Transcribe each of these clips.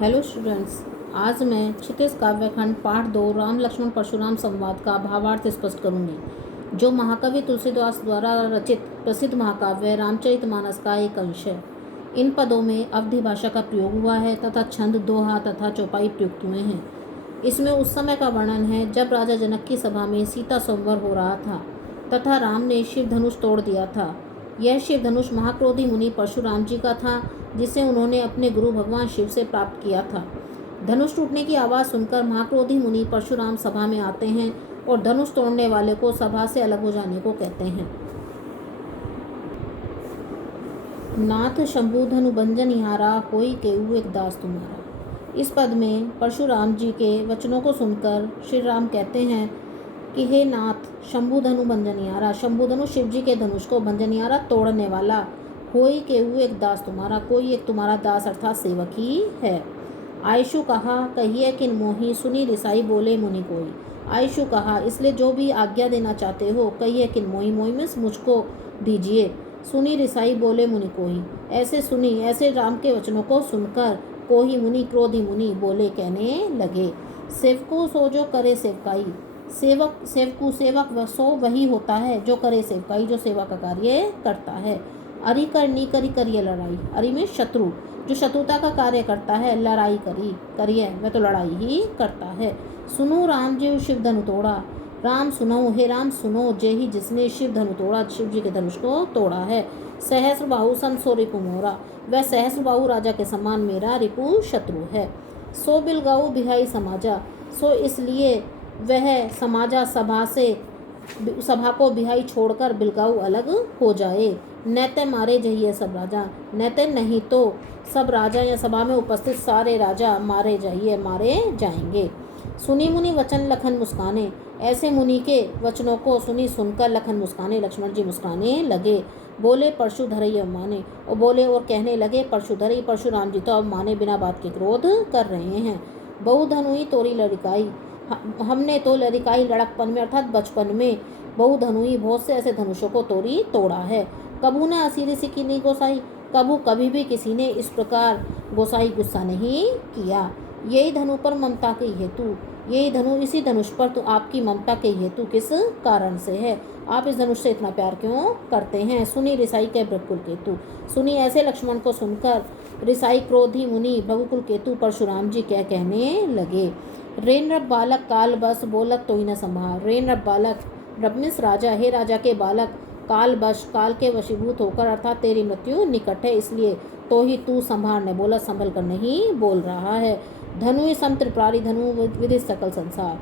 Hello students, आज मैं क्षितिज काव्यखंड पाठ 2 राम लक्ष्मण परशुराम संवाद का भावार्थ स्पष्ट करूंगी, जो महाकवि तुलसीदास द्वारा रचित प्रसिद्ध महाकाव्य रामचरितमानस का एक अंश है। इन पदों में अवधी भाषा का प्रयोग हुआ है तथा छंद, दोहा तथा चौपाई प्रयुक्त हुए हैं। इसमें उस समय का वर्णन है जब राजा जनक की सभा में सीता संवर हो रहा था तथा राम ने शिव धनुष तोड़ दिया था। यह शिव धनुष महाक्रोधी मुनि परशुराम जी का था, जिसे उन्होंने अपने गुरु भगवान शिव से प्राप्त किया था। धनुष टूटने की आवाज़ सुनकर महाक्रोधी मुनि परशुराम सभा में आते हैं और धनुष तोड़ने वाले को सभा से अलग हो जाने को कहते हैं। नाथ शंभु धनु भंजन हारा, होई केहू एक दास तुम्हारा। इस पद में परशुराम जी के वचनों को सुनकर श्री राम कहते हैं कि हे नाथ, शंभु धनु भंजनियारा, शंभु धनु शिव जी के धनुष को भंजनियारा तोड़ने वाला, होई केहू एक दास तुम्हारा, कोई एक तुम्हारा दास अर्थात सेवक ही है। आयशु कहा कहिए किन मोही, सुनी रिसाई बोले मुनि कोई। आयशु कहा, इसलिए जो भी आज्ञा देना चाहते हो कहिए किन मोही, मोही में मुझको दीजिए। सुनी रिसाई बोले मुनि कोई, ऐसे सुनी, ऐसे राम के वचनों को सुनकर कोही मुनि, क्रोधी मुनि बोले, कहने लगे, सेवको सो जो करे सेवकाई। सेवक सो वही होता है जो करे सेवकाई, जो सेवा का कार्य करता है। अरि करनी करी करिए लड़ाई, अरि में शत्रु, जो शत्रुता का कार्य करता है, लड़ाई करिए वह तो लड़ाई ही करता है। सुनो राम जी शिव धनु तोड़ा, राम सुनो, हे राम सुनो, जे ही जिसने शिव धनु तोड़ा, शिव जी के धनुष को तोड़ा है। सहस्र बाहु सन सो रिपु मोरा, वह सहस्र बाहु राजा के समान मेरा रिपु शत्रु है। सो बिलगाऊ बिहाई समाजा, सो इसलिए वह समाजा सभा को बिहाई छोड़कर बिलगाऊ अलग हो जाए। नैते मारे जहिए सब राजा, नैते नहीं तो सब राजा या सभा में उपस्थित सारे राजा मारे जाएंगे। सुनी मुनि वचन लखन मुस्काने, ऐसे मुनि के वचनों को सुनी सुनकर लखन मुस्काने, लक्ष्मण जी मुस्काने लगे। बोले परशु धरई माने, और बोले और कहने लगे परशु धरई, परशुराम जी तो अब माने बिना बात के क्रोध कर रहे हैं। बहु धनुई तोरी लड़िकाई, हमने तो लड़िकाई लड़कपन में अर्थात बचपन में बहु धनुई बहुत से ऐसे धनुषों को तोड़ा है। कबू ने असीरी सी की नहीं गोसाई, कभी भी किसी ने इस प्रकार गोसाई गुस्सा नहीं किया। यही धनु पर ममता के हेतु, यही धनु, इसी धनुष पर तो आपकी ममता के हेतु किस कारण से है, आप इस धनुष से इतना प्यार क्यों करते हैं। सुनी रिसाई के भृगुकुल केतु, सुनी ऐसे लक्ष्मण को सुनकर रिसाई क्रोधी मुनि भृगुकुल केतु परशुराम जी क्या कहने लगे। रेन रब बालक काल बस बोलत तो ही न संभार, रेन रब बालक, रब मिस राजा, हे राजा के बालक, काल बश, काल के वशीभूत होकर अर्थात तेरी मृत्यु निकट है, इसलिए तो ही तू संभार ने बोला, संभल कर नहीं बोल रहा है। धनु सम त्रिपुरारी धनु विदित सकल संसार,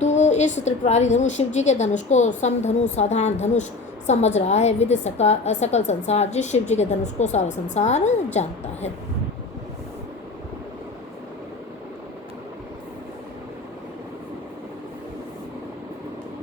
तू इस त्रिपुरारी धनु शिव जी के धनुष को सम धनु साधारण धनुष समझ रहा है, विदित सकल संसार, जिस शिव जी के धनुष को सारा संसार जानता है।